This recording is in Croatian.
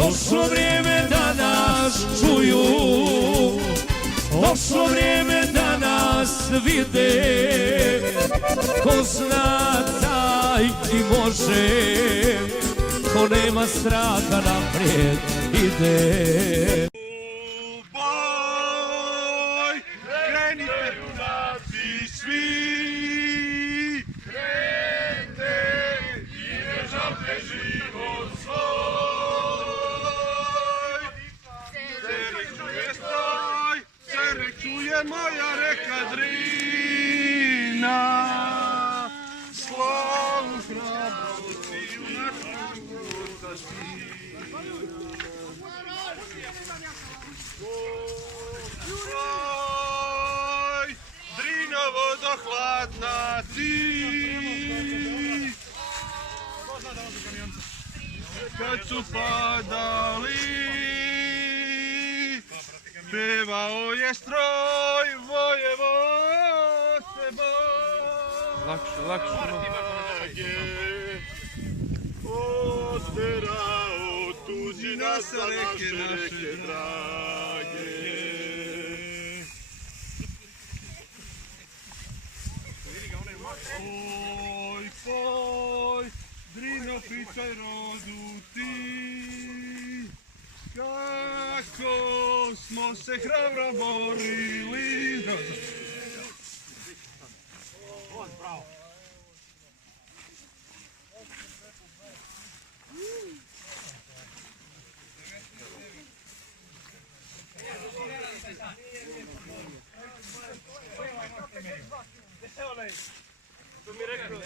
Došlo vrijeme da nas čuju, došlo vrijeme da nas vide. Ko zna taj i može, ko nema straha naprijed ide. Boj, krenite u nas i svi. Krenite i ne žalite život svoj. Cerek čuje stoj, cerek čuje moja reka Drina. Slavu hrabrosti u našu otašti. Oj, Drina voda hladna ti. Kad su padali, pevao je stroj Vojevoce boj. Lakše. Oterao tuđina sa naše reke drage. Poj, Drino, pričaj rodu ti, kako smo se hrabro borili. Bravo. To mi rekao.